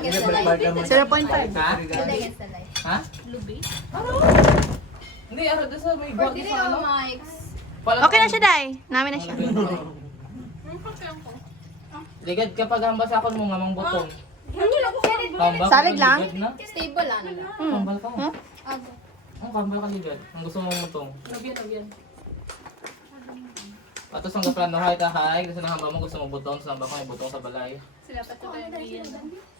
against the light. 0.5. Ha? Build against the light. Ha? Lubi? Hindi, ano doon sa may Pwede sa yung mics. Okay na siya, Day. Namin na siya. Ligad kapag hambas ako mo ngamang butong. Kambal Salig ka, lang? ligad na. Stable ano lang. Kambal ka. Hmm? Okay. Ang kambal ka ligad. Ang gusto mong butong. Lagyan. Atos ang gaplano hay tahay. Gusto nang hamba mo gusto mong butong. Sa hamba ko may butong sa balay. Sila pa ito kayo.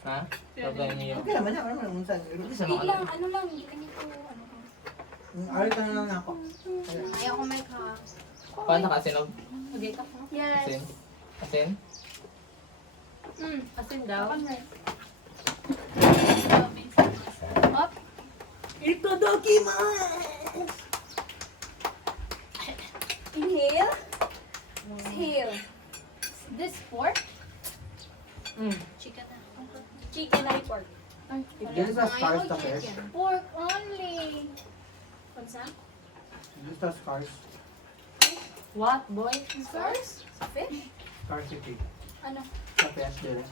Ha? Sabi niyo. Okay naman yan, ano naman sa Hindi sa mga ano. Ano lang, ganito. Ano. Arit na lang ako. Ayaw ko may ka. Paano ka asinog? Okay ka. Asin? Yes. Asin? Asin daw. Up. Itadakimasu! Inhale. Exhale. This pork? Chicken na. Chicken ay pork. This is a scars to fish. Pork only. Pansa? This is a scars. What, boy? Stars? Fish? Scarcity. Ano? Sa fish dire.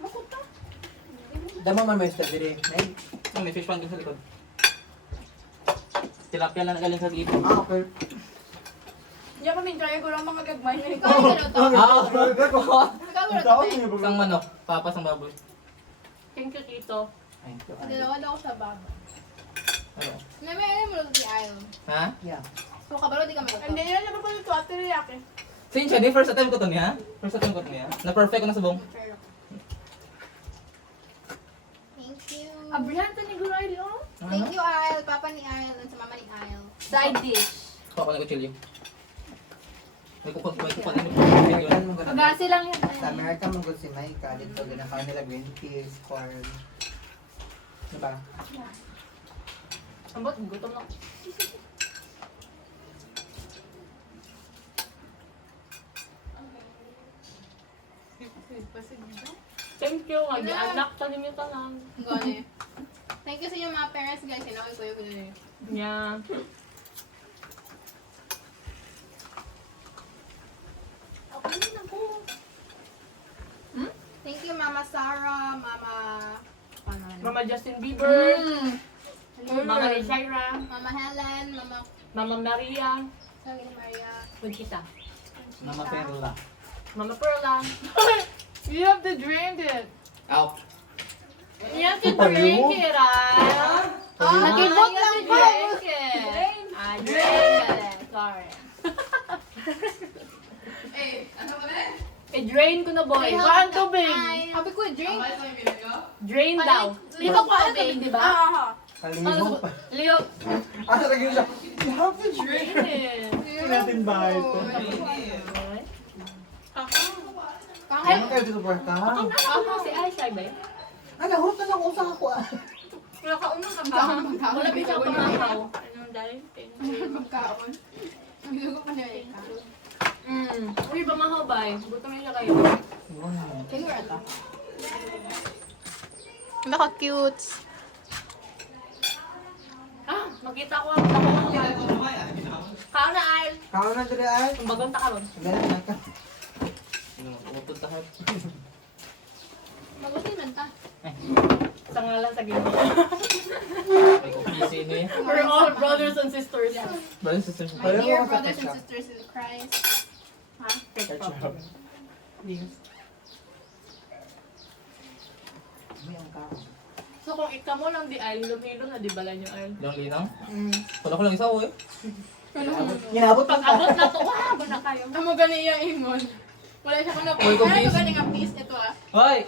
Makuta? Dama man may step dire. Nay. May fish pan dun sa likod. Tilapia lang galing sa gipon. Ah, okay. Hindi pa min try ko lang mga gagmay. Ikaw ano to? Ah! Ikaw ano to? Isang manok. Papas ang baboy. Thank you, Tito. Thank you. Dalawa daw sa baba. Ano? May alam mo di ayaw. Ha? Yeah. So kabalo di kami Hindi to. yan na pa ito, ate Riaki. Sinsya, di first attempt ko to niya. First attempt ko to niya. Na-perfect ko na subong. Thank you. Abrihan to ni Guray, oh. Thank you, Isle. Papa ni Isle. At sa mama ni Isle. Side dish. Pako na kutsilyo. May kukot yun. American mo ganun. Pagasi lang yan. Sa American mo ganun si Mike. Dito ginakaw nila green peas, corn. Diba? Ambot, gutom na. Thank you. Anak, kalimitan lang. Gani. Thank you sa inyo mga parents guys. Sinakay ko yung ganun. Yeah. Thank you Mama Sarah, Mama... Mama Justin Bieber. Mama Mama, Shaira. Mama Helen, Mama... Mama Maria. Sorry, Maria. Conchita. Mama Perla. Mama Perla. You have to drink it. Ow. You have to drink it, ah. Nag-ibot lang po. Drink it. I drink it. Sorry. I-drain ko na, boy. One tubig. Sabi ko, drink. Drain daw. Lihok pa tubig, di ba? Kalimong pa. Lihok. Ah, lagi siya. You have to drink. Drain it. Sinatin ba ito? Ano kayo dito pa ka? Ako si Aisha, ba? Ano, huwag na lang usang ako ah. Wala pa siya kumakaw. Anong dahil? Magkaon. Ang dugo pa niya ika. Uy, ba mahabay? Gutom na siya kayo. Siguro ito. Naka-cute. Ah, makita ko ang tako. Kao na ay. Kau na diri ay. Kumbagang takaron. Ganun na ka. Utod tayo. Magutin man ta. Sa ngalan sa Ginoo. May kupisi no eh. We're all brothers and sisters. Brothers and sisters. My dear brothers and sisters in Christ. Ha? Ketchup. Yes. May ang kao. So kung ikaw mo lang di ay, hilom-hilom na di bala nyo ay. Yung linang? Wala ko lang isa eh. Ginabot Pag abot na to, wow, ba na kayo? Amo gani iya ingon. Wala siya kuno. Uy, kung Ano peace. gani nga peace ito ah. Hoy!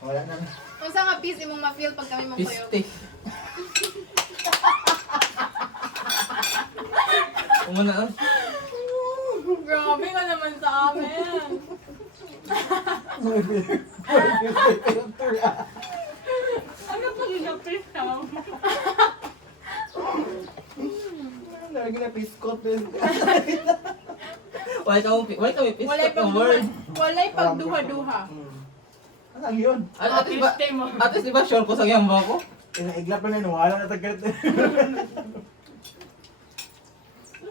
Wala na. Unsa nga peace imong ma-feel pag kami mong kuyog? Piste. Umana ah. Grabe ka naman sa amin. Filter ah. Ano pa yung napisaw? Lagi na piskot din. Wala kami piste. Walay pagduha. Walay pagduha-duha. Ano yun? At least ba, Piste mo. at least di ba sure ko sa giyang ba ko? Inaigla pa na yun. Wala na tagat.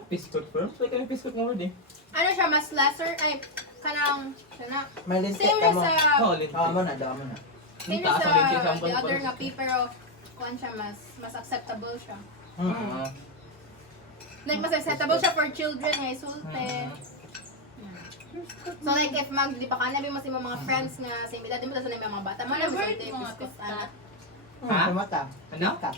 Piskot bro? Wala kami piskot nga word eh. Ano siya mas lesser ay kanang sana. May lintik Same ka na mo. sa Oo, lintik. Ah, mo na. Dawa mo na. Kaya taas sa ang legit ang the other pulpul. nga P, pero kuan siya, mas acceptable siya. Ah. Like, mas acceptable siya for children, eh, sulte. So like, if di pa ka nabi mo sa imong mga friends nga same edad, di mo sa mga bata, mo na mo sulte, biscuit, ana. Ha? Kumata. Ano? Kat.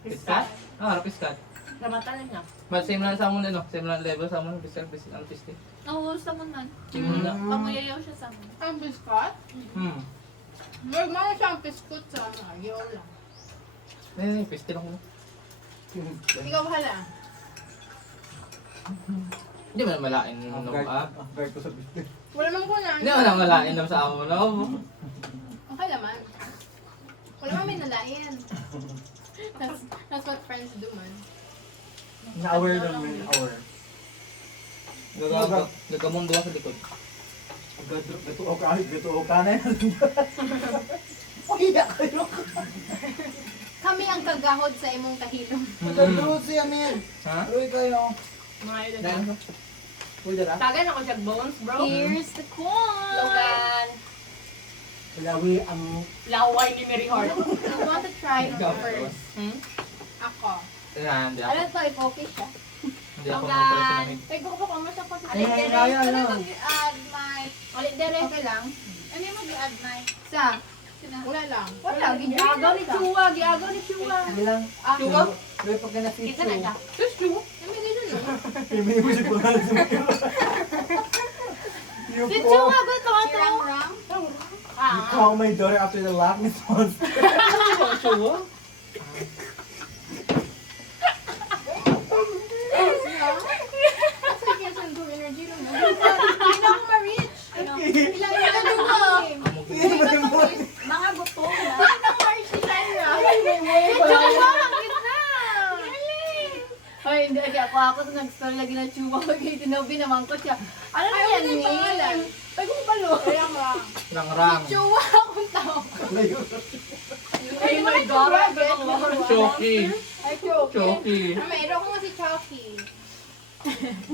Piskat? Ah, piskat. Ramatan niya. But same lang sa amon ano, same lang level sa amon, piskat, ano pistik. Oo, sa man. Same lang. Pamuyayaw siya sa man. Ang biscuit? Merg mo na siya ang biscuit sa ano, ayaw lang. Pistik lang ko. Ikaw bahala. Hindi mo na malain Ang no. guard. Ah. Ang guard ko sa biscuit. Wala naman ko na. Hindi mo na malain naman sa amon no. Okay naman. Wala naman may nalayan. That's what friends do, man. Na-aware naman, aware. Gagamundo sa likod. Gatuo ka na yan. Okay na kayo. Kami ang kagahod sa imong kahilom. Gatuo siya, man. Ha? Uy kayo. Mga idol. Dahil Uy, dara. Tagan ako siya bones, bro. Here's the coin! Logan. Lawi ang... Laway ni Mary Hart. I want to try it first. Ako. Yan, hindi ako. Alam ko, i-focus siya. Hindi ako Logan. magpapalamig. Ay, ko pa kamo sa pati. Ay, kaya lang. Mag-add my... Ulit dere. Okay lang. Ano yung mag-add na? Sa? Wala lang. Wala. Giagaw ni Chua. Giagaw ni Chua. Bilang... Chua? Uy, pag na Kita na siya. Sus, Chua. May ganun no? May mo siya po na sa mga. Si Chua ba ito? Si Rang Rang? You call my daughter after the laugh response. Chua? Kasi kaya saan do energy lang. Hindi na ako ma-reach. Ilang na dugo. Mga buto na. Hindi na ma-reach si Tyra. Si Chua ang gitna. Ay, hindi. Ako nag-story lagi na Chua. Kaya tinobi naman ko siya. Ano na yan yung pangalan? Ay, kung palo. Rang Rang. Rang-rang. Chua akong tao. Ay, my God. Choki. Ay, Choki. Choki. Mayroon ko nga si Choki.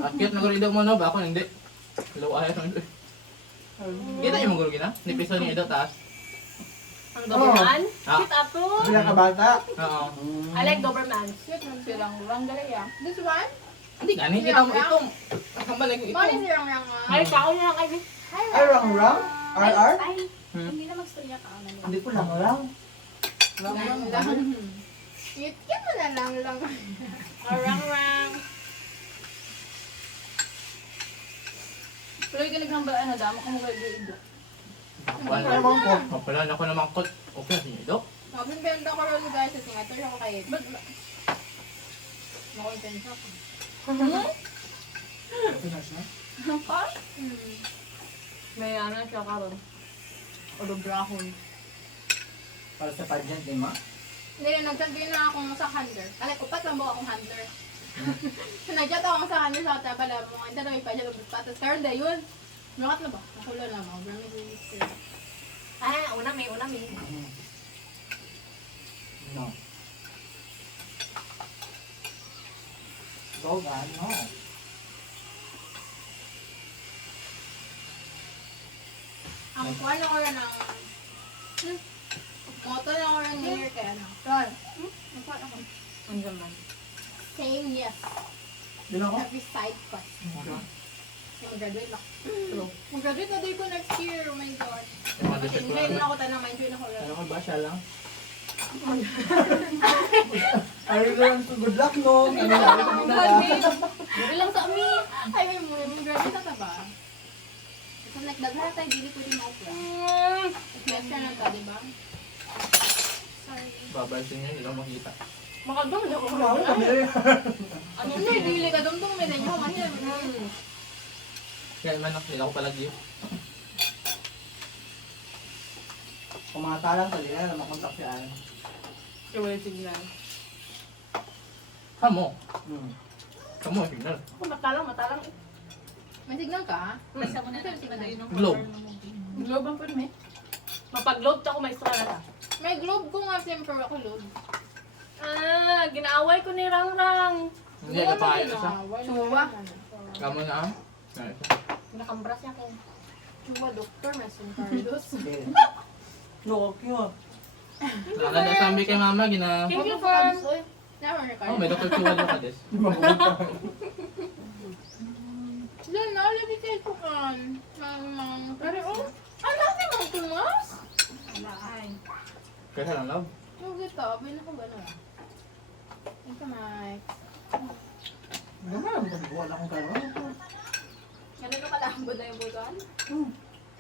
Akit na gurido mo no, ba ako hindi. Low ayaw lang ito. Kita yung mga gina? Ni piso niya ito taas. Ang Doberman. Ah. Cute ato. Bilang kabata. Oo. I like Doberman. Si Rang Rang galaya. This one? Hindi ka, hindi kita mo itong. Ang balag mo Mali itong. si Rang Rang ah. Ay, kao niya lang kay Ay, rang-rang? RR? Hindi na magstorya ka. Hindi ko lang lang. Rang Rang lang. Yan mo na lang. Rang-rang. Pero yung naghambalaan na damo kung mga ido. Wala naman ko. Mapalan ako ng mangkot. Okay na sinyo ito. Mabibenta ko rin guys sa singator ako kay. Makontent ako. May ano siya karon. Orobrahon. Para sa pageant, di ma? Hindi na nagsabi na akong sa handler. Alay, upat lang mo akong handler. Nagyat ako sa handler sa tabala mo. Ang tanong pa siya ng patas. Karon da yun. Makat na ba? Nakulo na mo. Brami register. Ah, unami. No. Logan, no. Ang kuha na ko rin ng... Moto na ko rin year kaya ano. Ron. Ang kuha na ko. Ang gaman. Saying yes. Bilang ko? Every side quest. Mag-graduate lang. Mag-graduate na din ko next year. Oh my God. Enjoy na ako tanong. Enjoy na ako rin. Ano ka ba? Siya lang? Ay, good luck, no? Ano lang? Dili lang sa amin. Ay, mag-graduate na ta ba? So, nagdagara tayo, dili pwede ma-opera. Semester na to, di ba? Sorry. Babay sa inyo, hindi lang makita. Makagam na ako. Ano na, dili ka dumdum, may danyo ka niya. Yan man, hindi ako palagi. Kung mga talang sa nila, na makontak si Anne. Wala signal. Kamo. Hmm. Kamo, signal. Ako matalang. May signal ka? Basta mo na signal. Globe. Globe ang pwede, may? Mapag-globe ako may stra na ta. May globe ko nga, siyempre ako globe. Ah, ginaaway ko ni Rang-rang. Hindi, napahay na siya. Chua. Kamo na ah. Yan, ito. Nakambras niya ko. Chua, Dr. Mason Carlos. Sige. No, cute. Nadasambi kay mama, gina... Thank you for... Never Oh, may doktor tuwa ka des. Doon na, lagi kayo ito kan. Mamang. Pero, oh, ang laki mga tumas. Kaya lang, love. Yung gito, may nako ba na? Thank you, Mike. Naman, wala akong kaya. Ganun ka lang ba na yung butuan?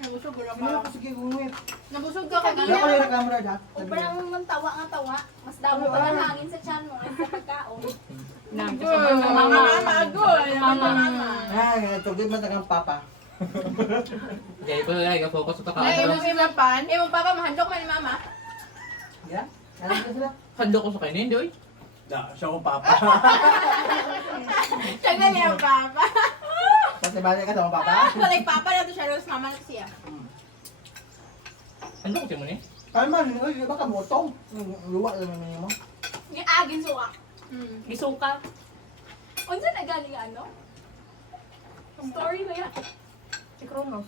Nabusog ba Ano ka? ako sige gumit. Nabusog ka Wala ko kagina. yung camera dyan. Ubra mong tawa nga tawa. Mas damo pa ng hangin sa tiyan mo kaysa sa pagkaon. Mama, agol. Mama. Ah, tugid man tagang papa. Kaya ito lang, focus sa Ay, takaano. mo si Mapan. Eh, mong papa, mahandok man ni Mama. Yeah? Ano ba sila? Hando ko sa kainin, Joy. Siya kong papa. Siya na niya, Papa. Kasi balik ka sa mga papa? Like, Papa na to siya, Rose. Mama na to siya. Hando ko mo ni? Kalman, uy, baka motong. Luwa naman mo. Yung agin suka. Gisuka. Unsa na galing ano? Story ba yan? Si Kronos.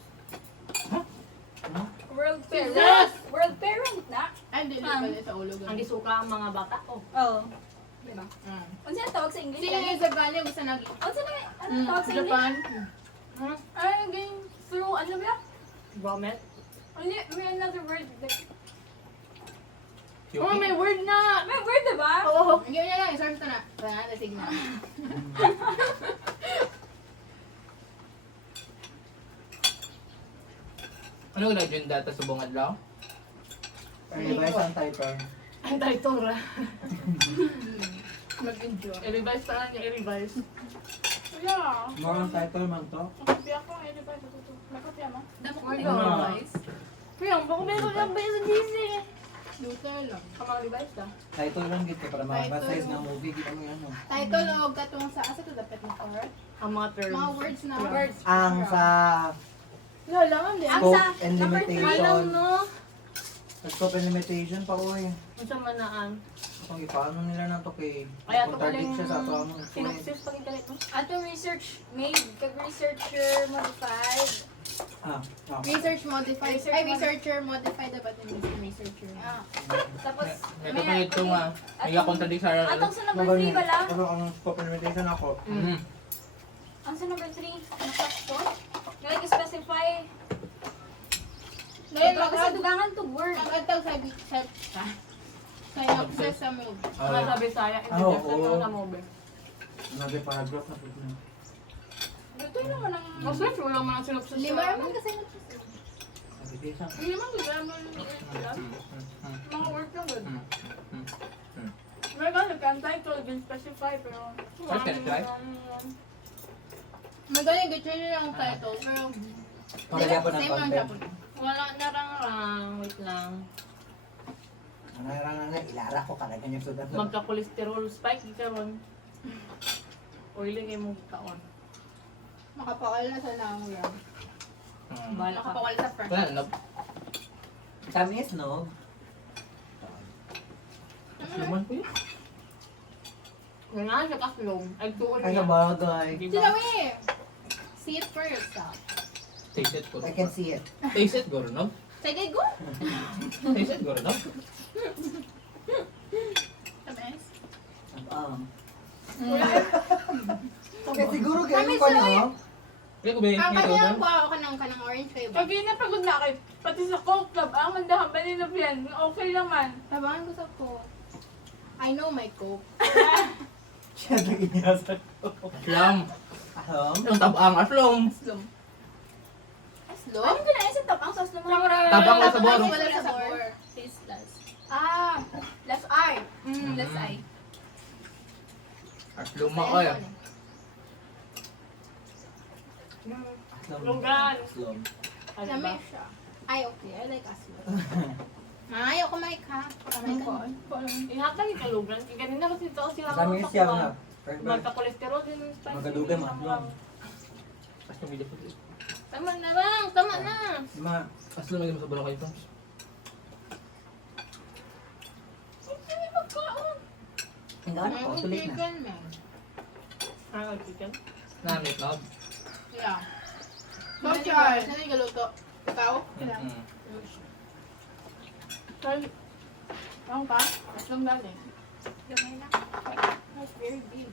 World Parent. Yes! World Parent na. Ay, hindi pala sa ulo. Ang gisuka ang mga bata. Oh. Oo. Diba? Unsa na tawag sa English? Sino yung sa Ganya gusto nag... Unsa na tawag sa English? Japan? Ay, game through ano ba? Vomit. Hindi, may another word. Like, Oh, may word na! may word diba? Oo. Hindi niya lang, i-search ko na. Wala na, tignan. Ano ko yung data sa buong adlaw? Revise ang title. Ang title ra. Mag-enjoy. I-revise pa lang niya, i-revise. Yeah. More ang title man to. Nakapi ako, eh, di ba? Nakapi ako. Damo ko Word na na. guys. Kaya, baka meron lang ba yung sa DC? Luta lang. Kamang revise na. Title lang dito para mabasize ng movie. Kita mo yan. no? Title o katong sa asa to dapat na part? Ang mga terms. Mga words na. Yeah. Words. Ang sa Wala nga, di. Ang scope sa and number three. Alam limitation. no? Scope and limitation pa uy. Kung sa manaan. Kung ipaano nila na to kay Kaya to contradict kaling siya sa ato ano. synopsis pag ikalit mo. Ato research made kag researcher modified. Ah, ah. Research modified. Research Ay, researcher modified dapat yung researcher. Ah. Tapos Ito pa ito nga. May contradict sa atong sa number 3 bala. Pero ang scope and limitation ako. Mm. Ang sa number 3 nakapto. Nag-specify. Ngayon, Bago sa dugangan to word. Nag-ataw sa synopsis sa move. Mga sa Bisaya, Ah, introduction oo. lang sa mobile. Nag-paragraph na po na. Ito yung naman ang... Mas search, wala man ang synopsis. Lima naman kasi Nag-ipisa. Hindi man, wala man. Mga work lang good. May kasi kan title, din specify, pero... What specify? magaling gito nila ang title, pero... Pagkaya po ng Same lang content. siya po. Wala na lang, wait lang. Ano yung nga, ilara ko kalagan yung sudat. Magka-cholesterol spike, ikaroon. Oiling ay mong kaon. Makapakal na sa nanguya. Bala ka. Makapakal sa front. Wala na. Sabi is no. Naman po yun. Kung nga siya kaslong, ay tuon Ay, niya. nabagay. Diba? Sinawi! See it for yourself. Taste it ko. I can see it. Taste it, goro, no? Sige, go! Taste it, goro, no? Tamis. Okay, siguro Kami ganun pa sila no? Kaya ko ba yung Ang ito kanyang ba? kuha ko ng orange flavor. Pag napagod na kayo, pati sa Coke Club, ang mandahan ba nila yan? Okay naman. Tabangan ko sa Coke. I know my Coke. Siya lagi niya sa Aslam. Yung tabang aslom. Slum. Ano Slum? din na sa tapang sauce naman? Tabang may sabor. Wala sabor. Tasteless. Ah, less I. Less I. Aslom ako eh. Lugan. Ano ba? Lami siya. Ay, okay. I like aslum. Ayaw ko may ka. May ka. Ihatag yung kalugan. Ganina kasi ito sila Kami mga siya takuan. na. Magka-cholesterol din yung spicy. Magadugan, aslom. Aslom hindi po. Tama na lang, tama na. Ma, Aslom hindi mo sabor kayo, Franz. hindi ano ko, tuloy na. Chicken, man. Ano, chicken? Namit, love. Yeah. Social. Saan yung galuto? Ikaw? Mm. Sorry. Ang ka? Tatlong galing. Gamay lang. That's very big.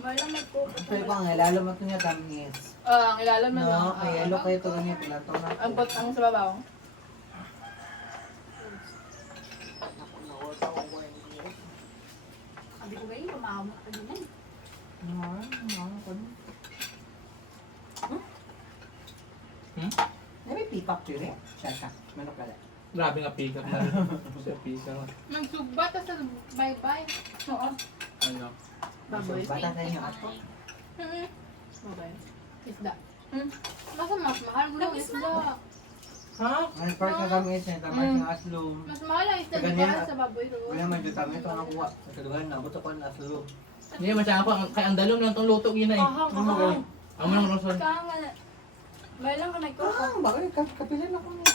Wala may coco. Sabi ko nga, lalo mo ito niya tamis. Ang ilalim na lang. No, kaya yelo kayo ito ganito. Lato na Ang bot ang sa babaw. Sabi ko kayo, pamahamot pa din yan. May pick-up din eh. Siya. Manok kala. Grabe nga pick up na. Sa pizza. Nagsubat sa bye-bye. Oo. Ano? Baboy. Bata na yung ato. Okay. Isda. Basta mas mahal mo yung isda. Ha? Ang part na kami isa, tamay ng aslum. Mas mahal ang isda Ganyan diba na. sa baboy ro. Kaya man dito kami ito nakuha. Sa kadugan na, buto ko na aslum. Hindi man siya ako. Kaya ang dalom lang itong luto yun eh. Kahang. Ang mga rosol. Kahang. May lang ka nag-coco. Bakit? Kapilan ako niya.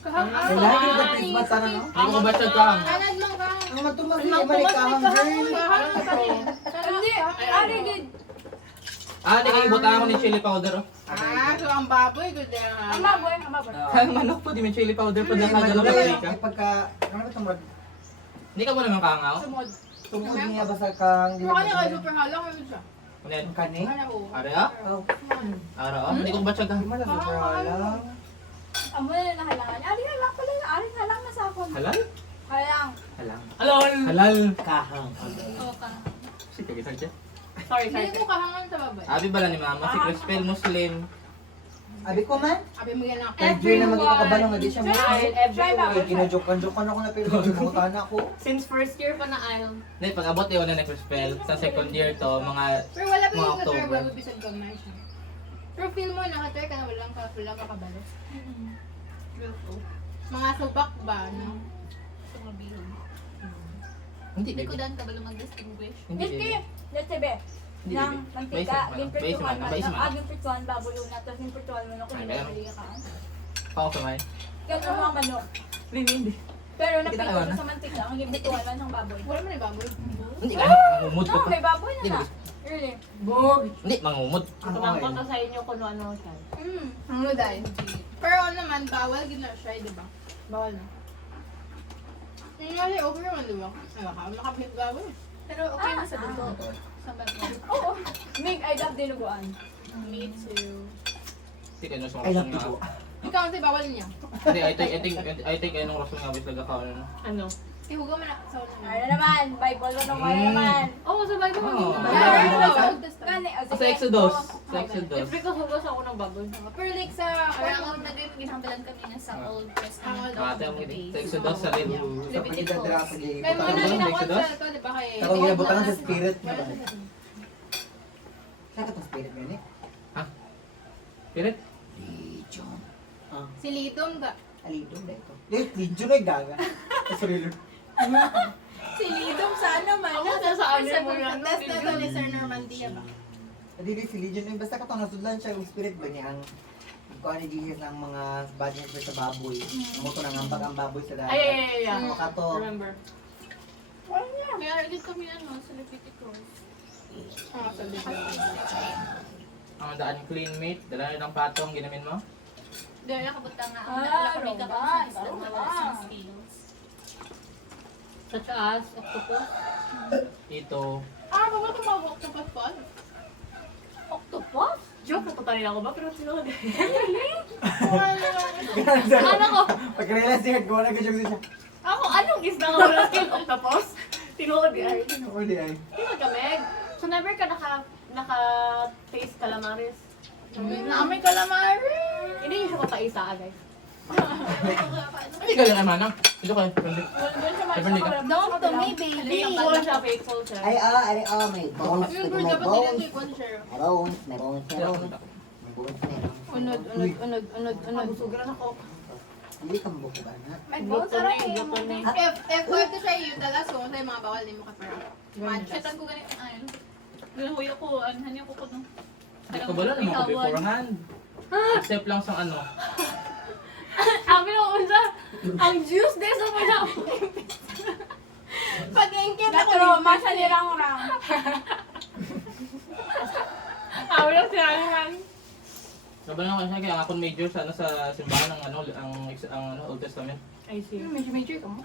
Kahang Kailangan yung batis bata na no? Hindi ko ba siya kang? Kanad man ka. Ang matumas niya, malikahang girl. Kahang ka pa rin. Hindi. Ari, good. Ah, di kayo buta ako ni chili powder. Oh. So ang baboy, good din. Ang baboy, ang baboy. Ang manok po, di may chili powder pa dyan kadalo ka ka. Pagka, ano ba ito mag... Hindi ka mo naman kangaw? Sumod. Tungkol niya basta kang... Pero kanya ka super halang ano siya. Ulit. Ang kani? Kanya ko. Are ah? Oh, Are ah? Hindi ko ba siya hindi mo lang super halang. Ang muna na halangan. Ari, halang pala. Ari, halang na sa ako. Halal? Halang. Halang. Halal! Halal! Kahang. Oo ka. Sige, gisag siya. Sorry, Hindi ko kahangan sa baboy. Abi bala ni mama, si Crispel Muslim. Abi ko man. Abi mo yan ako. Kaya Joy na maging kakabalo nga di siya mo. Try baboy. Kaya ginajokan-jokan ako na pero gibutan ako. Since first year pa na aisle. Hindi, pag-abot yun na ni Crispel, sa second year to, mga... Pero wala pa Mga yung October. ka-try baboy bisag gamay siya. Pero feel mo nakatry ka na walang kakabalo. Mga subak ba, no? Sumabilog. Hindi, Hindi ko baby. dan kabalo mag-distinguish. Hindi, Miski, baby. letebe. Hindi, Nang baby. mantika, Basic man, ginpertuan basic man, man. basic man. Ginpertuan, babulo na. Tapos ginpertuan mo na kung Ay, hindi meron. ka. Ako kamay. Kaya ang mga manok. Hindi. Pero Kita napito ka na? sa mantika, ang ginpertuan man ng baboy. Wala man yung baboy. Hindi ka, mangumod ka No, pa. may baboy na Hindi, na. Really? Hindi, mangumod. Ang Tumangkot oil. ko sa inyo kung ano siya. Ano dahil? Pero ano naman, bawal gina siya, di ba? Bawal na. Yung nga siya, okay naman, di ba? Ay, nakapit baboy. Pero okay na sa dugo. Sa bago. Oo. Mig, I love dinuguan. Me too. Hindi ka nung I love to go. Ikaw kasi bawal niya. Hindi, I think anong rason nga bis nagkakaon ano. Ano? Ihuga mo na sa una. Ano naman? Bible ko naman naman. Oo, sa Bible Oo. mo. Gani, o Sa sige. Exodus. Oo. Sa Exodus. Every kahugas ako ng baboy. Pero like sa... Parang ang naging-ginambalan kami na sa Old Testament. Ate, ang sa Exodus sa rin. Sa pagdadra sa Kaya mga Ano ba yung namin ako Exodus? sa ito, di ba? Kay... Ako ginabutan sa spirit na ba? Saan ka itong spirit gani? Pirit? Legion. Si Litom ka. Alidong na ito. Legion ay gaga. Sorry. Si Litom sana man. Ako sa ano mo yan. Test na ito ni Sir Normandia ba? Dili si Legion ay basta katong nasudlan siya yung spirit ba niya ang kuha ni Jesus ng mga bad news sa baboy. Amo ko nang ambag ang baboy sa dagat. Ay. Ano ka to? Remember. May arigid kami ano, sa Leviticus. Ah, sabi ko. Ang daan clean meat, dala ng patong ginamin mo. Dahil nakabuta nga ang Ah, wala kami Roman. kakasas na Roman. wala sa skills. Such as, octopus. Ito. Ah, baka tumawag ka pa pa. Octopus? Joke, natutalin ako ba? Pero sino ka Ano ko? Pag-realize niya, gawa na ka-joke siya. Ako, anong isda nga wala skin? Octopus? Tinuod di ay. Ako di ay. Tinuod ka, Meg. So never ka naka-taste calamaris? Namin calamari. Hindi yung siya papaisa, guys. Hindi ka lang naman ah. Ito ka. Hindi. Doon siya Never need ka. Don't to me, baby. Wala siya, faithful siya. may bones. Yung bird dapat nilagay ko siya. May bones, May bones meron. Unod. Busugran ako. Hindi ka mabuko ba na? May bones aray. Gutom na eh. If going to try you, talas ko, tayo mga bawal din mo ka para. Chetan ko ganito. Ayun. Ginahuyo ko, anhan ko no. Hindi ka bala naman ko beforehand. Except lang sa ano. Sabi na unsa, ang juice din sa mga. Pag-ingkit ako Natroma siya ni Rang Rang. Sabi na sinahan. Sabi na ako siya kaya akong major sa ano sa simbahan ng ano ang Old Testament. I see. Major ka mo?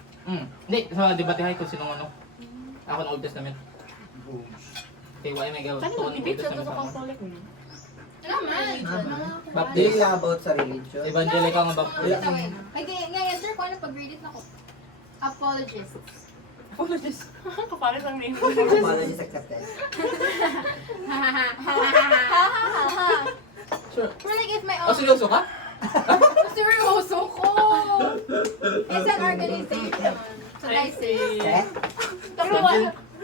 Hindi, sa debatehay ko sinong ano. Ako ng Old Testament. Kaya wala may gawin. Saan Tuon mo ng Old ibig sa Testament sa mga. Catholic mo? Naman. Baptist. Dili about sa religion. Evangelical nga ba? Kaya enter ko ano pag-read it na ko. Apologists. Apologies. Kapalit ang name. Apologies accepted. Sure. Pero like if my Oh, seryoso ka? seryoso ko. It's an organization. So guys, Set?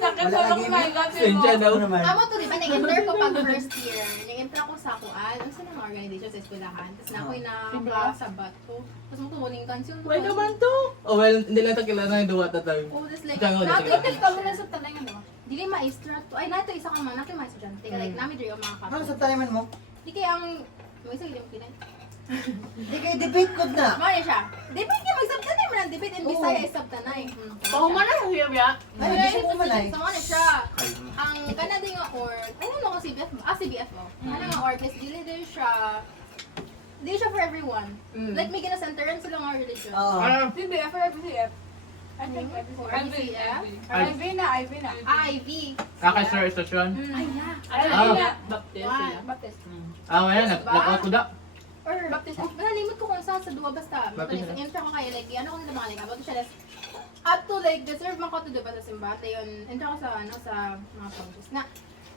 Sakit Wala sa lagi lang my God. Sensya daw. Ano naman? amo to, di ba, nag-enter ko pag first year. Nag-enter ako sa kuan. Ano sa mga organization sa eskwelahan. Tapos na ako'y na-class sa bato. Tapos mo tuwing kansil. Wait naman to. Oh, well, hindi lang ito kilala yung duwa at time. Oh, this like, Tango na sila. natin ka muna sa talay nga, diba? Dili maestra to. Ay, nato isa ka man. Nato yung mga estudyante. Like, namin diri ang mga Ano kapatid. sa taliman mo? Di kaya ang... May isa yung pinay. Di kayo debate ko na. Mali siya. Debate ka magsabtanay mo ng debate in Bisaya is sabtanay. Pahuman na siya biya. Ay, hindi siya pumalay. So, ano siya? Ang Canada nga org, ano no kung CBF mo? CBF mo. Ano nga org is dili din siya, dili siya for everyone. Like may gina-centeran sila nga religion. Oo. Hindi, for FCF. I think For FCF. IVF? IV na. IV. Kaka sir, istasyon. Ay, yeah. Ano na? Baptist sila. Baptist. Ah, wala, nag-out ko da. Or Baptist. Nalimot ko kung saan sa duwa basta. Baptist Like, na? intro ko kayo, like, ano ko na mga like, about siya, up to like, deserve man ko to diba sa simbahan. Yun, intro ko sa, ano, sa mga pangkus. Na,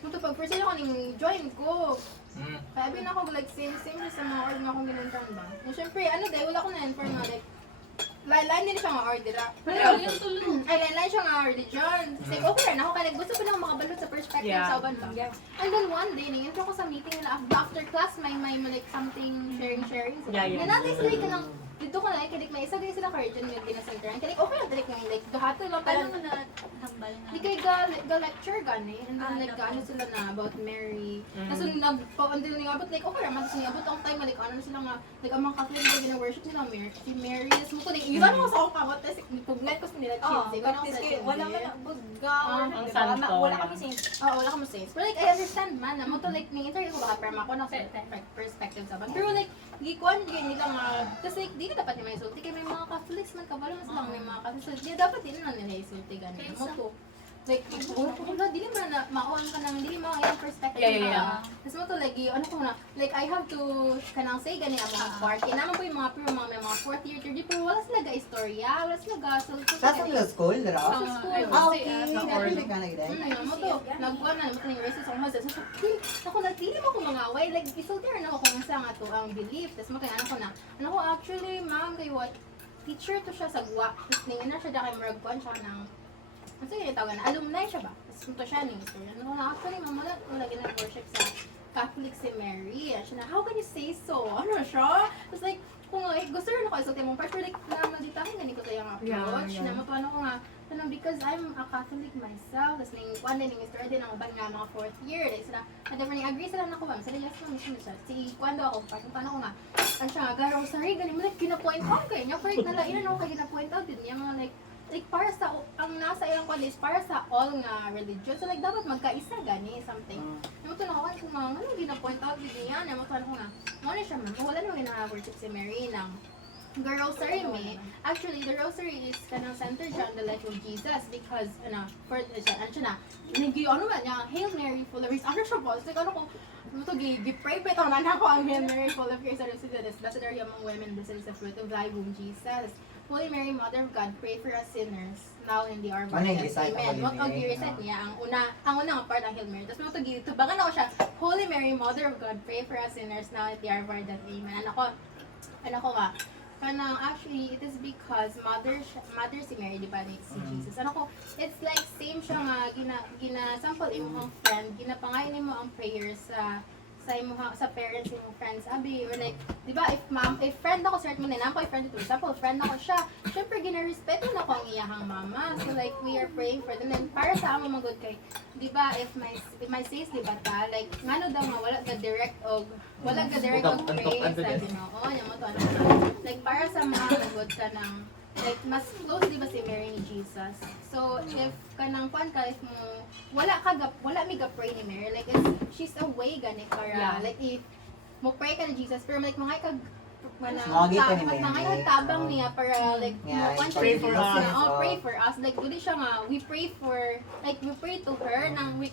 kung to pag first year ako ning join ko. Kaya bin ako, like, same sa mga org nga akong ginuntan ba. No, syempre, ano dahil wala ko na-inform nga, like, line din siya nga org, dira. Ay, line siya nga religion. Like, okay rin ako, kaya like, gusto ko na makabalot sa perspective Yeah. sa uban ba. And then one day, nangintro ko sa meeting nila, after class, may like something sharing. Yeah, yeah. Then natin sila ka lang, dito ko na, like, may isa din sila ka-region yung ginasenteran. Kaya like, okay lang, like, duhato lang. Paano Parang, mo na hambal na? di kayo ga-lecture gani. And then like, gaano sila na about Mary. Tapos nag-pa-until niya about, like, okay naman. Tapos niabot ang time, like, ano na sila nga, like, ang mga Catholic na gina-worship nila, si Mary. Tapos mo ko, like, iwan ako sa akong kamot. Tapos pag-net ko sa nila, cheese. Iwan ako sa cheese. Wala man ang bugaw. Ang santo. Wala kami saint. Oo, wala ka mo saints. Pero like, I understand man. Mo to like, may interview ko baka pero ako na sa perspective sa Pero like, gikuan yun nila nga, kasi like, di ka dapat nila isulti. Kaya may mga Catholics man, kabalo mas lang may mga Catholics. Di dapat din na nila isulti ganun. Mo to. Like, wala, dili man na, makuha ka ng, dili mo ang perspective. Yeah. Tapos mo to, like, ano ko na, like, I have to, kanang say gani ang mga part. Kaya naman po yung mga pero may mga fourth year, third year, pero wala sila ga-istorya, wala sila ga-sulti. Sa sa school, dara? Sa school. Ah, okay. Sa Dili ka na gid. Mo to, nagkuhan na, mo to yung racist ang hoses. So, ako nagdili mo ko mga away, like, isulti rin ako kung saan nga to ang belief. Tapos mo kaya ano ko, actually, ma'am, kayo what, teacher to siya sa guwa. Tapos ningin na siya dahil maragkuhan siya ng, ano siya tawag na, alumni siya ba? Tapos ito siya ning story. Ano ko na, actually, ma'am, wala ginag-worship sa Catholic si Mary. Siya na, how can you say so? Ano siya? Tapos like, kung like, gusto rin ako isulti mong part, pero like, namalditahin ganito ko yung approach. Yeah. Na matuano ko nga, ano, because I'm a Catholic myself, tapos ning one day, ning story din ang uban nga mga fourth year, like sila, at never agree sila na ko ba, sila just mismo siya, si Kwando ako, paano ko nga, ang siya nga, garo, sorry, ganun mo, like, kina-point out kayo niya, correct na lang, ilan ako kayo kina-point out din niya, mga like para sa, ang nasa ilang kwando is para sa all nga religion, so like, dapat magkaisa gani, something. Naman ito na ako, kung nga, ano, gina-point out din niya, naman ito ko nga, ano siya man, wala naman gina-worship si Mary ng the rosary me. Actually, the rosary is kanang centered siya on the life of Jesus because for siya na ano ba niya, Hail Mary full of grace. Ano siya po? So ano ko gi-pray pa ito na ako ang Hail Mary full of grace. Blessed are you among women, blessed is the fruit of thy womb, Jesus. Holy Mary, Mother of God, pray for us sinners now in the hour of our Ano yung death. recite ang Amen. Holy Mo Mary? gi-recite niya ang unang part ng Hail Mary. Tapos mo tubangan ako siya. Holy Mary, Mother of God, pray for us sinners now at the hour of our death. Amen. Ano ko nga, kanang actually, it is because mother si Mary, di ba, like si Jesus. Ano ko, it's like same siya nga, sample imong friend, ginapangayon mo ang prayers sa parents mo friends abi or like di ba if friend ako cert mo na ko friend ito example friend ako siya syempre gina-respeto na ko ang iyahang mama so like we are praying for them and para sa amo magud kay di ba if my says di ba ta like ngano daw nga wala ga direct og pray sa Ginoo nya mo to ano like para sa mga magud ka ng like mas close di ba si Mary ni Jesus so if kanang pan ka if mo wala mi ga pray ni Mary like she's a way gani para like if mo pray ka ni Jesus pero like mga Smoggy ka ni ngayon Meme. tabang niya para like Yeah, pray pray for for us. us. Oh, pray for us. Like dili siya nga we pray for like we pray to her nang we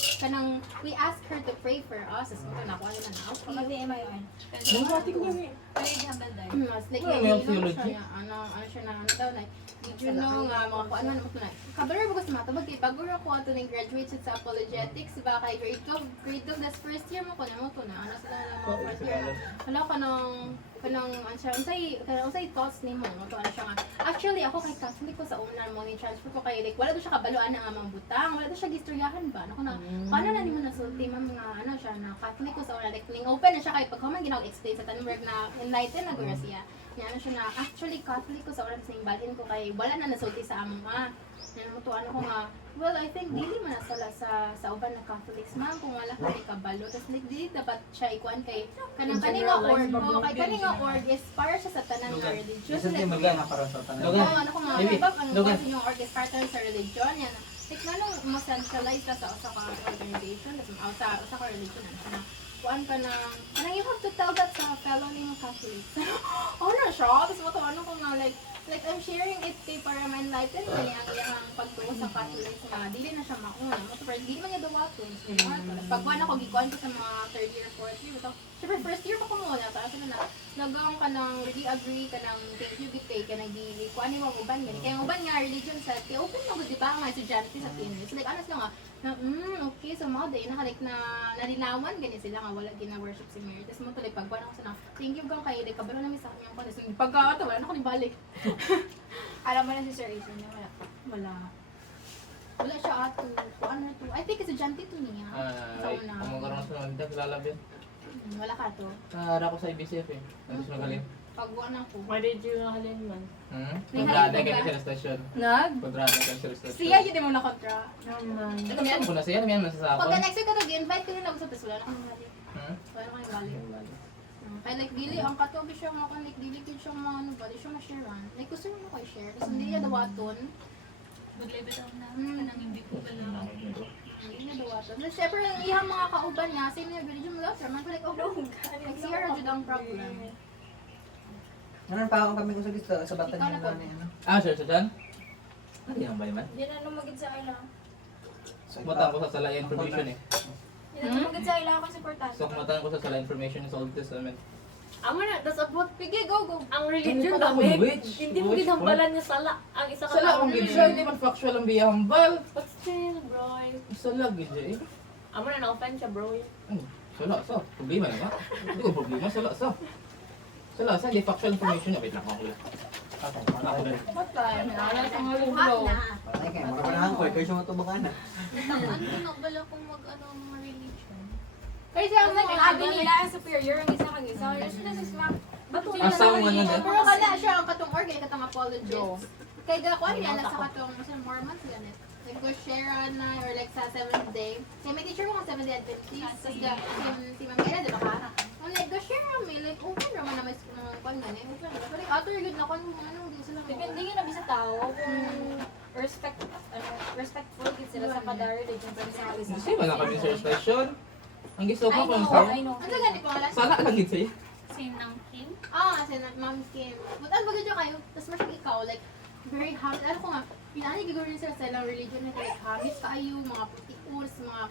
ask her to pray for us. As ito na ko ano na okay. Pati MION. Nabati ko kami. Pwede hambal dahil. Mas like Wala, may nahihilom theology. siya. Ano siya na ano daw na did you know nga mga kung ano naman ito na. Kabalo ko sa matabag kay bago ra ko ato ning graduate sa apologetics ba kay grade 12 that's first year mo ko na mo to na ano sila na mga first year na. Wala ka kanang ano siya unsay thoughts nimo no to ano siya nga. Actually ako kay Catholic ko sa una mo ni transfer ko kay like wala do siya kabaloan na amang butang, wala do siya gistoryahan ba. Nako na paano na nimo nasulti man mga ano siya na Catholic ko sa una like ning open na siya kay pag human ginaw explain sa tanong work na enlighten na gura siya. Yan ano siya na actually Catholic ko sa una sa imbalhin ko kay wala na nasulti sa among yan mo to ano ko nga well I think dili man nasala sa uban na Catholics man kung wala ka ni kabalo tas like dili dapat siya ikuan kay kanang kaninga org ko kay kaninga org is para siya sa tanan nga religion Isa din like magana para sa tanan. Lugan. ano ko nga Maybe. bab ang Lugan. kasi yung org is para sa religion yan like nanong ma-centralize ka sa usa ka organization tas usa ka religion ano na kuan ka na kanang you have to tell that sa fellow nimo Catholics oh na siya tas mo to ano ko nga like I'm sharing it kay para ma-enlighten ka niya ang iyang pagtuo sa Catholics nga dili na siya mauna mo to dili man niya dawaton pag kuan ako gikuan ko sa mga third year fourth year ito syempre first year pa ko muna tapos na nagawang ka ng really agree ka ng thank you gitay ka nang gikuan ni mo uban gani kay uban nga religion sa open mo di ba ang mga estudyante sa PNU so like ano sila nga na okay so mo day nakalik na nalinawan gani sila nga wala gina worship si Mary tapos mo tuloy pagkuan ako sa na thank you gang kay like kabalo na mi sa kanyang kuan so pagka wala na ko ni balik Alam mo na si Sir Aizen niya, wala. wala siya ato kuan na to I think estudyante to niya sa Ay, una kung magkaroon sa mga kilala ba? wala ka to Nahara ko sa IBCF eh. Nandito siya galing. pagkuan ako Why did you halin man? Kontrada ka sa stasyon. Nag? Kontrada ka sa stasyon. siya yun din mo na kontra Naman. Ito ko na siya, naman sa pagka sakon. next week ka to gi-invite ko rin ako sa tas wala na kang balik wala na kang balik kaya like dili ang katobi siya nga kung like dili kid siya mga ano ba di siya ma-sharean like gusto mo kay share kasi hindi niya dawaton Mag-level down na. Kanang hindi ko pala. hindi niya dawaton so syempre ang ihang mga kauban niya same na religion mo lang sir man like oh like siya ra jud ang problem Ano pa ako kami usag dito sa batan Ikaw na niya po. na yan. Sir, Susan? Ano yung ba naman? Hindi na lumagid sa ila. Sumatan ko sa sala information eh. Hindi na lumagid sa ila ako supportan. Sumatan ko sa sala information sa Old Testament. Amo na, that's about pige go ang religion Hindi pa ako dami. which? Hindi mo Which ginambalan niya sala. Ang isa ka Sala lang. akong gid siya, hindi man factual ang biyahambal. But still, bro. Sala gid siya eh. Amo na, na-offend siya, bro. Sala sa. Problema na nga. Hindi ko problema, sala sa. Sala sa, hindi factual information. Wait lang ako lang. Ako din. what time ala sa mga Buhat libro na. Ay kay mo na ko kay siya matubak na. Ano bala kung mag-ano mga religion? kasi ang Like, like abi nila ang superior, ang isa kag isa. Yung sila sa smack. Bato Asawa na din. pero kala siya ang katong org kay katong apologist kay gakuan niya na sa katong sa Mormons ganit like go share na or like sa 7th day kay may teacher ko nga 7th day Adventist tas ga si Ma'am Ella di ba ka like go share kami like open naman na may kuan ganit open so like after good na kuan ano di sila Depende yun na bisa tao kung respectful gid sila sa kada religion sa isa isa. Kasi wala kami sa station. Ang gusto ko I kung know, sa... I know. ano ganit pangalan Sala lang gid sa'yo. Same ng Kim. Kasi Ma'am Kim. But ang bagay dyan kayo, tas mas ikaw, like, very happy. Ano ko nga, pinanay gagawin sila sa ilang religion na like, hamis kayo, mga putiurs, mga...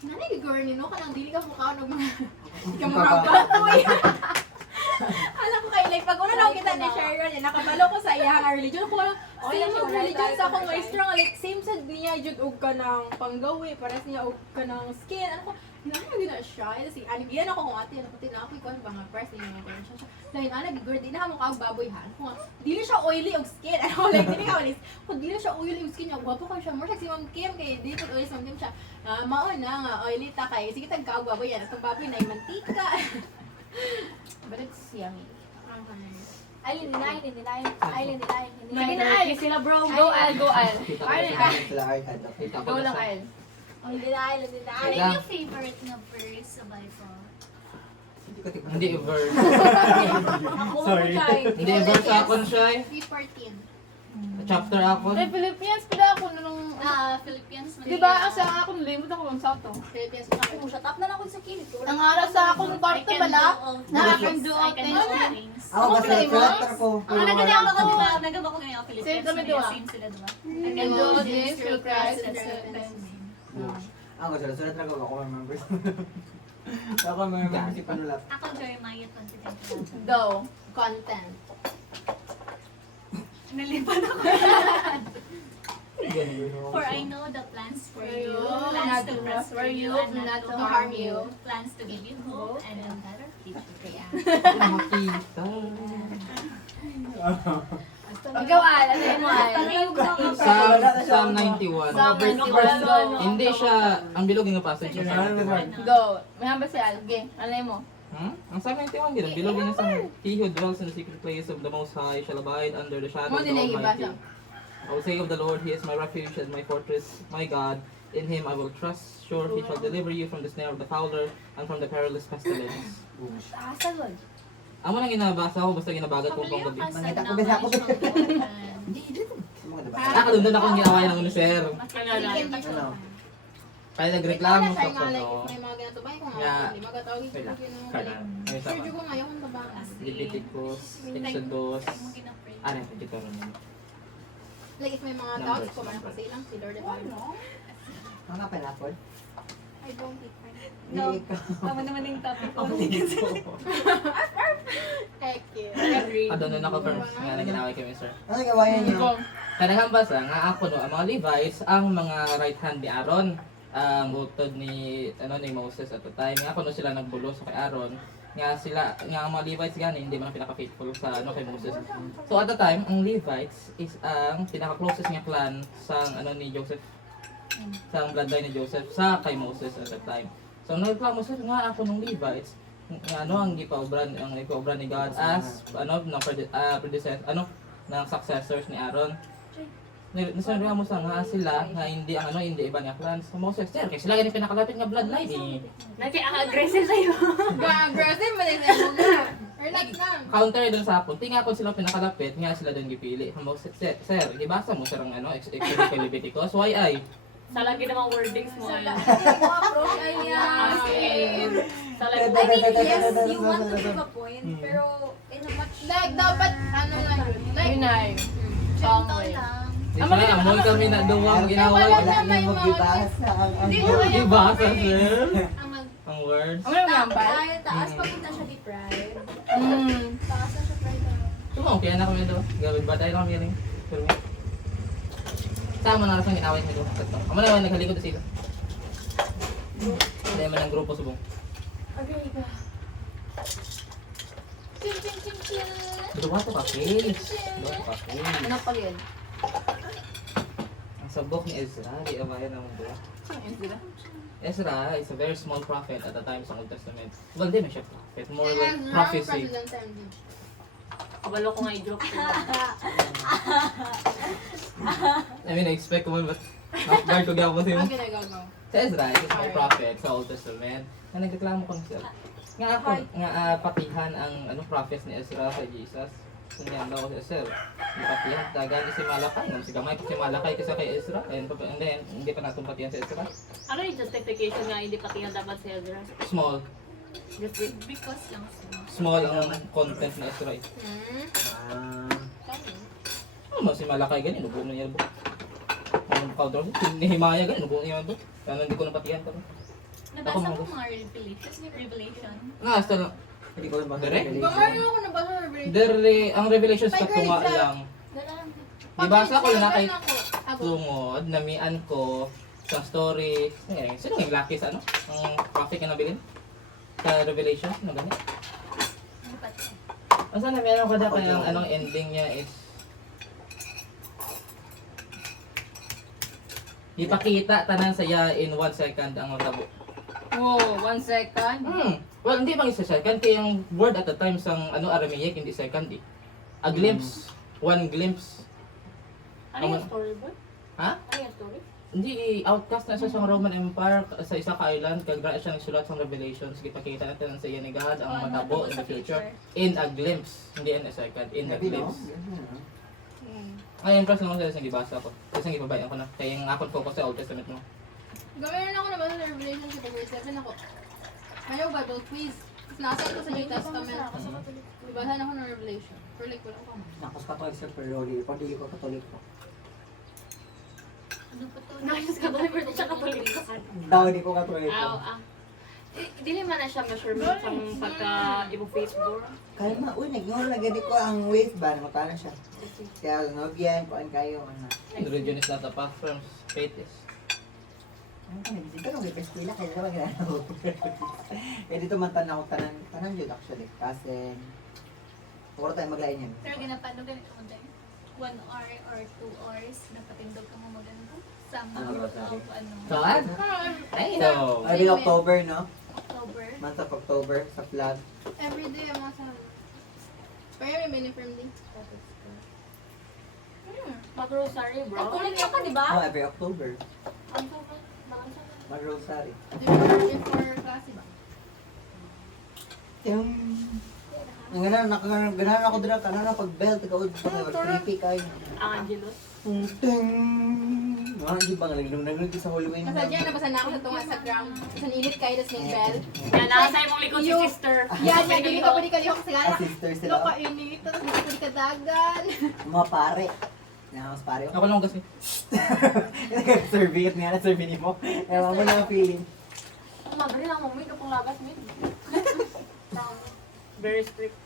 Pinanay gagawin nyo, kanang dili ka mukha ng mga... Hindi ka mukha Alam ko kayo, like, pag una na kita ni Sharon, nakabalo ko sa iyang religion, ko same yung religion sa akong way strong, like, same sa niya, jud og ka ng panggawi, pares niya og ka ng skin, ano ko, hindi na siya, kasi anigiyan ako kung ate, ano ko tinakoy ko, ano ba nga, press niya mga ganyan siya, dahil nagigor, di na mo ka og baboy ha, ko, dili siya oily og skin, ano, like, dili ka walis, kung dili siya oily og skin, gwapo ko siya, more sexy Ma'am Kim, kay dili ko oily sa Ma'am Kim siya, maon na nga, oily ta kay, sige tag ka og baboy yan, itong baboy na yung mantika, but it's yummy. Island nila. Sige na, Al. Sila, bro. Go, Al. Go, Al. Sila art had of. Go lang, Al. Hindi na island. Wait lang. Ano yung favorite na verse sa Bible? Hindi ko tignan. Hindi verse. Ako Sorry. Chay. Hindi verse sa akon siya eh. 3:14. chapter ako. Ay, Philippines, pala ako nung... Philippines. Di ba, sa ako, nalimot ako kung saan to. Philippines pa ako. Shut up na lang ako sa kilid. Ang araw sa akong kwarto bala, na I can do all things. Ako ba sa character ko? Nagagaba ko diba? Nagagaba ko ngayon Philippines. Same kami diba? Same sila diba? I can do all things through Christ and strengthens me. Ako sulat na ako remember. Ako remember si panulat. Ako Jeremiah 2021. Go. Content. Nalipan ako. For I know the plans for you, plans to prosper you and not to harm you, plans to give you hope and a better future. Makita. Ikaw, Al, ano yun, Al? Psalm 91. Hindi siya, ang bilog yung passage yung Psalm 91. Go. May hamba si Al. Okay, ano mo? Ang Psalm 91 din, ang bilog yung sa He who dwells in the secret place of the Most High shall abide under the shadow of the Almighty. I will say of the Lord, He is my refuge and my fortress, my God. In Him I will trust. Sure, He shall deliver you from the snare of the fowler and from the perilous pestilence. Asagod. Amo nang ginabasa ko, basta ginabagat ko pang gabi. Mangita ko, bisa ako. Mga diba? Doon akong ginawa ng uno, sir. Ano? Kaya nagreklamo Sa sa nga, like, kono. may mga ganatubay ko Nga. nga. Hindi magatawag ito. Wala. Sir, Kaya Diyo ko ngayon kung tabang. Leviticus, Exodus, ano, dito rin. Like, if may mga doubts ko, parang kasi lang si Lord at all. Mga pineapple? I don't eat pineapple. Hindi ikaw. Tama naman yung topic ko. Heck yeah. Doon na confirm nga na ginaway kami, sir. Ano gawain niyo? Kanang basa nga ako no, ang mga Levites, ang mga right hand ni Aaron, ang utod ni ni Moses at the time. Nga ako no sila nagbulo sa kay Aaron. Nga sila, nga ang mga Levites gani hindi man pinaka-faithful sa kay Moses. So at the time, ang Levites is ang pinaka-closest nga clan sa ni Joseph. Sa bloodline ni Joseph sa kay Moses at the time. So nagreklamo sir nga ako ng Levites, ang gipaubran ni God as predecessor ng successors ni Aaron. Nasabi mo sa nga sila nga hindi hindi iba nga clans sa Moses. Sir, kaya sila ganun pinakalapit nga bloodline eh. Nag-aggressive kayo. Aggressive mo din sa mga. Or like na. Counter dun sa akon, tinga ko sila pinakalapit nga sila din gipili. Ang Moses, sir, gibasa mo sir ang kay Leviticus, why ay? Sa lagi namang wordings mo. Ay, yes, you want to prove a point, pero in a much Like, dapat, ano lang yun. Like, Yun ay. gentle lang. Di ba amoy kami na duwang ginawa Wala ko. na. Wala niyo magbibasa ang Gibasa sir. Ang mag... Ang words. Ano yung gambay? Ay, taas papunta siya di pride. Mm. Taas na siya pride. Tumong kaya na kami do. Gawin ba tayo na kami rin. Pero sama na lang ginaway nito. Amo na naghalikod na sila. Hindi man ang grupo subong. Okay, go. Ching, ching, ching, ching. Duwa to ka page. Ano pa yun? Ang sabok ni Ezra, di abayan naman doon. Ezra is a very small prophet at the time sa Old Testament. Well, di man siya prophet. More like prophecy. Kabalo ko nga i-joke. I mean, I-expect ko man, but off-guard ko gawin mo Okay, nagagawa. Si Ezra is a small prophet sa Old Testament. Na nagreklamo ko siya. Nga ako, patihan ang prophets ni Ezra sa Jesus. Sunyan daw si Ezra. Patihan, tagan si Malakay. Si Gamay pa si Malakay kasi kay Ezra. Ayun pa, hindi pa natong patihan si Ezra. Ano yung justification nga hindi patihan dapat si Ezra? Small. Because lang siya. Small ang content ni Ezra. Ano mo si Malakay ganyan, nubuo na niya ba? Ang counter ni Himaya ganyan, nubuo niya ba? Kaya hindi ko napatihan pa. Nabasa mo mga revelation. Nga, still, Hindi ko lang Direct? Bamayo ako nabasa sa Revelation. ang Revelations katunga lang. Ibasa ko na kay Ako. tungod, namian ko sa story. Sino yung lucky sa ang prophet na nabilin? Sa Revelation, ano ganyan? Asa na meron ko na kaya ang ending niya is ipakita tanan saya in 1 second ang matabo. Wow, 1 second. Well, hindi bang isa second kaya yung word at the time sang Aramaic hindi second eh. A glimpse, one glimpse. Ano yung story ba? Ha? Ano yung story? Hindi outcast na siya sa Roman Empire sa isa ka island kag siya nagsulat sa Revelations gipakita natin sa iya ni God ang matabo in the future in a glimpse, hindi in a second, in a glimpse. Ngayon, plus naman sila sa gibasa ko. Kasi ang ibabayan ko na. Kaya yung akong focus sa Old Testament mo. Gawin ako nabasa sa Revelation sa grade 7 ako. Ayaw Bible quiz. Tapos nasa ko sa New Testament. Ibasa na ako ng Revelation. For like, wala ko. Nakos Katolik siya pero hindi ko Katolik ko. Ano pa to? Nakayos ka ba? Pero siya katuloy ka. Daw hindi ko Katolik ko. Dili man na siya measurement sa pagka-ibong Facebook. Kaya ma, uy, nag-iwan na gani ko ang waistband. Magkano siya? Kaya nobyan, kuhan kayo. Religion is not a path from faith is. Ano ka nag-isip? Pero may pestila, kaya naman ginagawa ko. Eh dito man tanan ako, tanan yun actually. Kasi, puro tayo maglain yan. Pero ginapano ganito mo dahil 1 hour or 2 hours napatindog ka mo maganda sa Ano month ba sabi? of ano, Saan? Ay, no. Every October, no? October. Month of October, sa vlog. Everyday ang mga sa... Pero may minifirm din. Mag-rosary, bro. Nagkulit ka di ba? Oh, every October. Ang sobrang Mag-rosary. Before klase ba? Yung... Ang ganahan ako dira, kanan pag-belt, ikaw, creepy kayo. ang Angelos. Ting! Mga hindi ba nga nag-nag sa Halloween? Nasa dyan, nabasa na ako sa tunga sa ground. Sa nilit kayo, tas may bell. Yan, nasa imong likod si sister. Yan, yan, dili ka pwede kalihok sa Ah, gala. sister sila. Loka init, tapos hindi ka pwede kadagan. Mga pare. Mas pare. Ako lang kasi. Nag-survey it nga na survey ni mo. Ewan mo na ang feeling. Magari lang mo, may kapang labas, may. Very strict.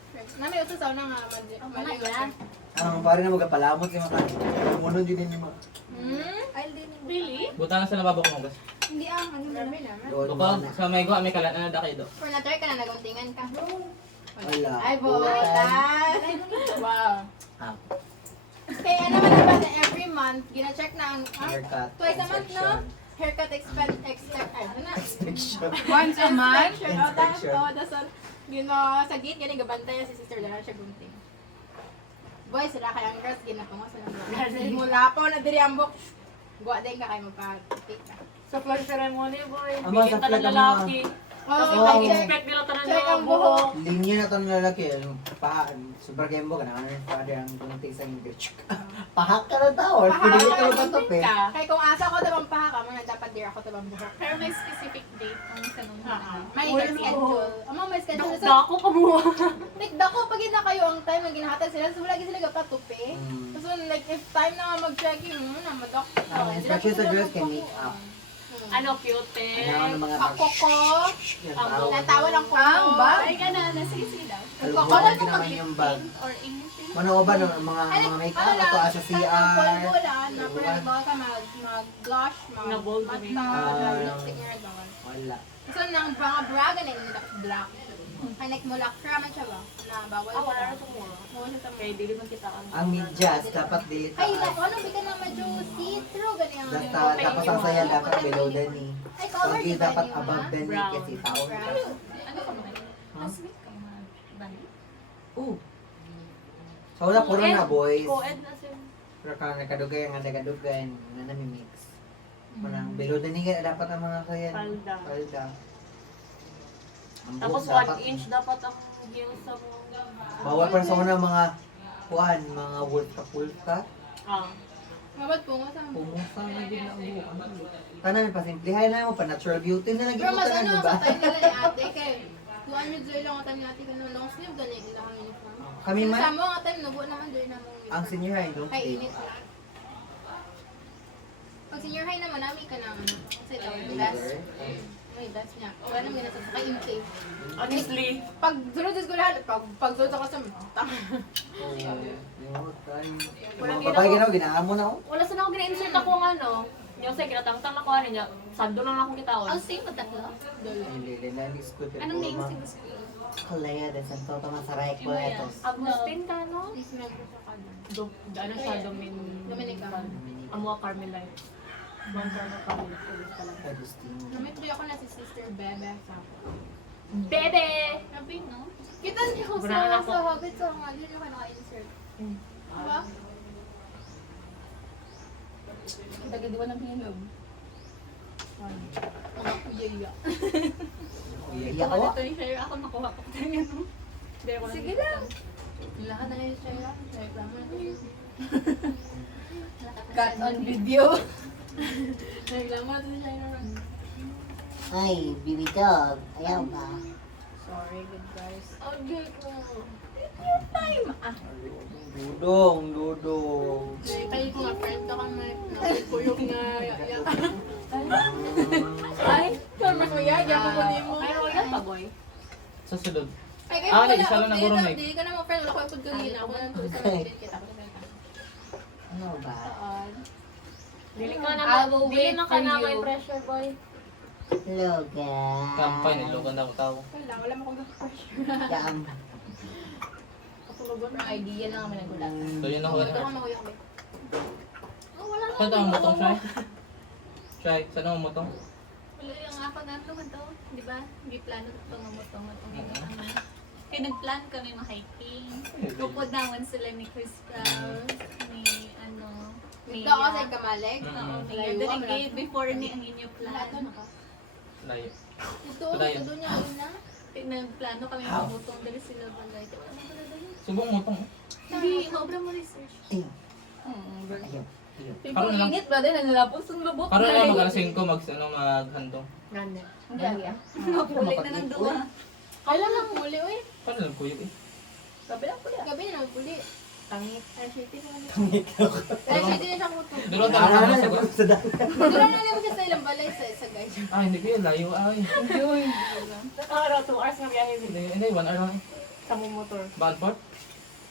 Nami, uso sa una nga, mali yan. Ang pare na magapalamot yung mga munod din yung mga Really? Buta na sa nababok mo guys. Hindi hindi namin naman. doon. Bukod sa may go, may kalat na kayo do. For na-try ka na, naguntingan ka. Wala. Ay, butas. Wow. Ah, Kaya naman naman na every month, gina-check na ang haircut. twice a month, no? inspection. Haircut ay, ano na? Inspection. Once a month? Inspection. Sa gate, ganun, gabantay si sister, dala siya gunting. Boy, sila kayang girls, ginatungo sa nang mula po na diri ang book. Guwa din ka kayo magpa-pick ka. Sa flag ceremony, boy. Ama, Bigyan sa ka ng flag ang lalaki. Kasi Oo. mag-inspect nila tanan Check ng ang buhok. buhok. Linya na ito ng lalaki. Super gembo ka na. Ano yung father ang gunting sa English. Pahak ka ng tao. Pwede ka ng patop eh. Kaya kung asa ko tabang paha ka, mga dapat dir ako tabang buhok. Pero may specific date kung sa nung May schedule. Amang may schedule sa Dako pa mo. tikda ko pag na kayo ang time na ginahatag sila, so wala sila gapatupi. Mm. So like if time na nga mag-checking mo na madok. Ang instructions sa girls can make up. Ano, cute eh. Ano mga Ako ko, Yan, Ang tao. natawa lang ko. Ang ba? Ay, gana, sige, sige daw. Kalungkutan din naman yung bag. Or anything. Ano ba no, mga make-up ato sa CR. Wala, na pero bawa ka mag-blush, Na-bold mag-mata, Ah. lipstick niya bawal. Wala. So nang mga braga na yung black. Ay nagmulak man siya ba? Na bawal. Wala na sa mura. Oo, siya sa Kaya dili man kita Ang medyas dapat dito. Ay, ano ba ka na medyo see-through ganyan. Basta dapat ang saya dapat below the knee. Ay, color Pag di ba dapat yun, above ha? the knee Brown. kasi tao. Ano ka man? Huh? Asmit ka man. Bali? Oo. So wala puro na boys. Co-ed na siya. Pero kung nakadugay ang nakadugay na nami-mix. Manang below the knee dapat ang mga kaya. Palda. Palda. Ang Tapos buhok 1 inch dapat ang heels sa mo. Bawal pa sa una mga kuan, mga wolf ka. Ah. Mabot po nga sa Pumusa na din ang buhok. Tanan pa simplihan na mo pa natural beauty na lagi Pero mo mas tanan ano, ba? sa time nila ni ate, kay 200 zero lang ang time ni ate ka na long sleeve, gani ilang ang uniform. Kami Sa man mo nga time, nabuo naman doon na mong ang senior high no. Kay init lang. Pag senior high naman, nami ka na ano. Kasi ito, best. Ay, best niya. O, anong ganito sa KMK. Honestly. Pag sunod sa eskwelahan, pag sunod sa customer, tama. Mga babae ginaw ginaamo na oh. Wala sa na ako gina-insert ako ng ano. Yung sa kinatangtang ako ano niya. Sando lang akong kitaon. Ang same at tatlo? Hindi na school pero. Anong name sa gusto? Kalaya de Santo Tomas Aray ko ito. Agustin ka no? Please, nag-gusto ka na. Ano siya? Dominican. Ang mga Carmelite. One Carmel Carmelite pa lang. Agustin. Namit ako na si Sister Bebe sa ako. Bebe! Sabi, no? Kita niyo ko Burahan sa ako. Hobbit, so nga, hindi niyo ka naka-insert. Diba? Tagadiwan ng hinog. Mga kuyaya. Iya ko. Ito yung share ako, nakuha ko. Sige lang. Lahat na yung share lang. Share lang. Cut on video. Naglamat na siya yun. Ay, baby dog. Ayaw ba? Sorry, good guys. Okay ko. Dudong. Kayo ko nga, friend ka kami. Nakikuyog na iyak. Ay, Kami kuya, diyan ko kunin mo. ay, yan pa, boy. Sa sulod. Ay, kayo Ah, pala, isa lang naguro, Mike. Hindi ka na mo friend, wala ko ipod kanina. Ako lang ito, isa lang din kita. Ano ba? Dili ka na, I will dili wait na for ka na you. may pressure, boy. Loga. Kampay, nilugan ako tao. Wala mo kong pressure. Gam. Kapulugan na idea lang kami nagulatan. So yun ako. Ito ka makuya kami. Oh, wala Saan ito ang motong, Shai? Shai, saan ang motong? Wala yung ako na naman to. Di ba? Hindi plano ito mamutong. Oo. Kaya nagplan kami ma-hiking. Bukod naman sila ni Chris Proud, ni ano, Dito ako sa Kamaleg. Oo, ni Layo, Delegate before ni ang inyo plan. Layo. Ito, Padayon. ito niya una. Nagplano kami mamutong dali sila balay. Wala mo pala dali. Subong motong. Hindi, maobra mo research. Ayaw. Parang lang. Ingit ba din? Nalapos ang lubot. Parang lang mag-alasing ko maghandong. Ganda. Hindi lagi ah. Ulit na ng duwa. Kailan lang muli, uy. Paano lang kuya eh? Sabi lang po yan. Gabi na nagpuli. Tangit. Ay, shitty na ulit. Ay, shitty na siya kuto. Doon lang tayo sa sagot. Sa daan. Dito lang nalim siya sa ilang balay sa guys. Ah, hindi ko yun. Layo ay. Araw, 2 hours na biyahe din. Hindi, 1 hour lang. Sa motor. Banford?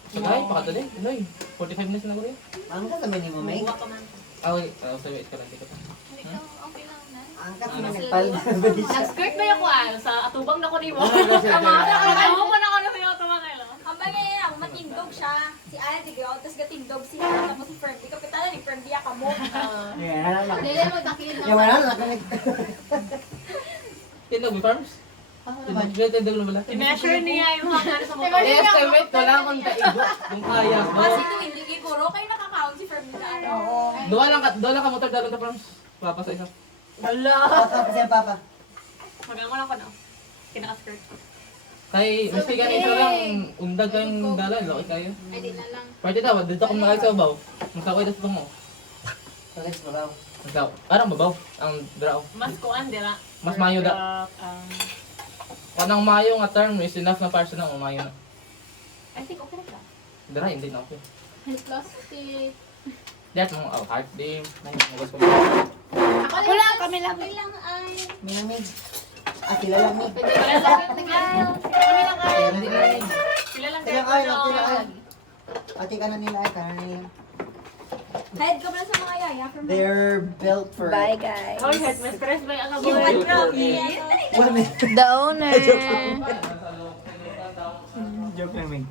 Sagay, pakata din. Inay, 45 minutes na ko rin. Ang kasama ni mo, May? Buwa ka man. Ah, wait. Sa wait ka lang. Hindi ko to. Ikaw, okay lang na. Ang kasama nagpal na ba di siya? Nag-skirt ba yung kuwan? Sa atubang na ko ni mo. Oo, kasi- Ako pa na ko na sa'yo tumangay Ang bagay niya, matindog siya. Si Ana, tigaw, tapos gatindog siya. Tapos si Ferdy, kapitala ni Ferdy, ka mo. Yan, anak. Dili mo takilid Yung na. wala, nakamit. Tindog, farms? Tindog na bala? I-measure niya yung hanggang sa motor. Estimate ko lang kung kaigo. Kung kaya ko. Kasi ito, hindi kikuro, kayo nakakount si Ferdy na ano. Doon lang ka motor dalon ka farms. Papa sa isa. Wala. Papa, kasi ang papa. Magang mo lang ko na. Kinaka-skirt. Kay, miski ganito lang, undag kayong dalan, laki kayo. Ay, di na lang. Pwede daw, dito kung nakay sa babaw. Masakay na sa tungo. Tulis mo raw. Masaw. Parang babaw, ang draw. Mas kuan, dira. Mas mayo da. Kanang mayo nga term is enough na para sa nang umayo na. I think okay na siya. Dara, hindi na okay. Plastic. That mo, heart dim. Ay, magas ko. Ako lang, kami lang. Okay lang ay. Minamig. Ah, sila lang ni. Wala lang. Kami lang kayo. Sila lang. Sila lang Sila kayo. kayo, sila kayo. Ati ka na nila ay kanan nila. Head ka pala sa mga yaya. from- They're built for... Bye, guys. Hoy, head mistress ba yung Yung boy? grabe. The owner. Joke lang, Mig.